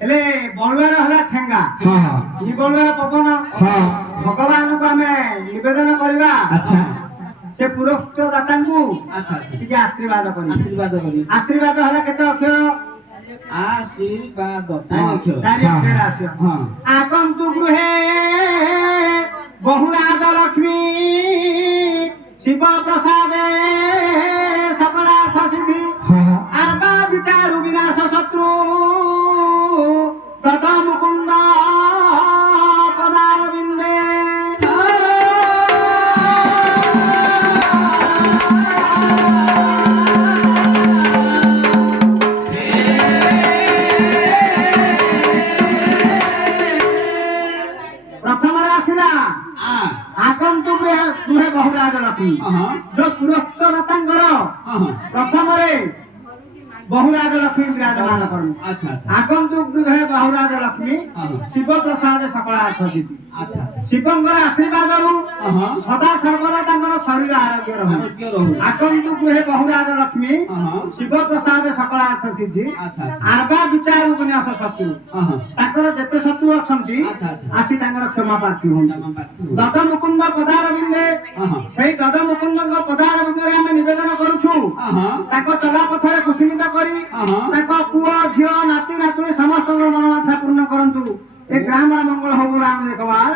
ହେଲେ ବଳୁଆର ହେଲା ଠେଙ୍ଗା ଇ ବଳୁଆର ପବନ ଭଗବାନଙ୍କୁ ଆମେ ନିବେଦନ କରିବା ସେ ପୁରସ୍କୃତ ଦାତାଙ୍କୁ ଟିକେ ଆଶୀର୍ବାଦ କରି ଆଶୀର୍ବାଦ ହେଲା କେତେ ଅକ୍ଷର ଆଶୀର୍ବାଦ ଚାରି ଅକ୍ଷର ଆସିବ ଆଗନ୍ତୁ ଗୃହେ ବହୁରାଜ ଲକ୍ଷ୍ମୀ ଶିବ ପ୍ରସାଦେ ସକଳାର୍ଥ ସିଦ୍ଧି ଆର୍ବା ବିଚାରୁ ବିନାଶ ଶତ୍ରୁ ତଦ ମୁକୁନ୍ଦ ପଦାର ବିନ୍ଦେ ପ୍ରଥମରେ ଆସିଲା ଆଗନ୍ତୁ ଗୃହେ ବହୁରାଜ ଲକ୍ଷ୍ମୀ ଯୋଉ ପୁରସ୍କୃତ ଦାତାଙ୍କର ପ୍ରଥମରେ बहुराज लक्ष्मी विराजमान करूँ आगंतु गृहे बहुराज लक्ष्मी शिव प्रसाद सकलार्थ सिद्धि शिवंकर आशीर्वाद सदा सर्वदा शरीर आरोग्य रहू आगंतु गृहे बहुराज लक्ष्मी शिव प्रसाद सकलार्थ सिद्धि आर्बा विचार उपन्यास शत्रु जेते शत्रु अच्छी आसी क्षमा प्रार्थी हूँ दद मुकुंद पदार बिंदे से दद मुकुंद पदार बिंदे आम निवेदन करुछु चला पथरे कुसुमित पुओ झील नाती नातुणी समस्त मनोवांछा पूर्ण करंतु ए ग्राम मंगल हो राम एक बार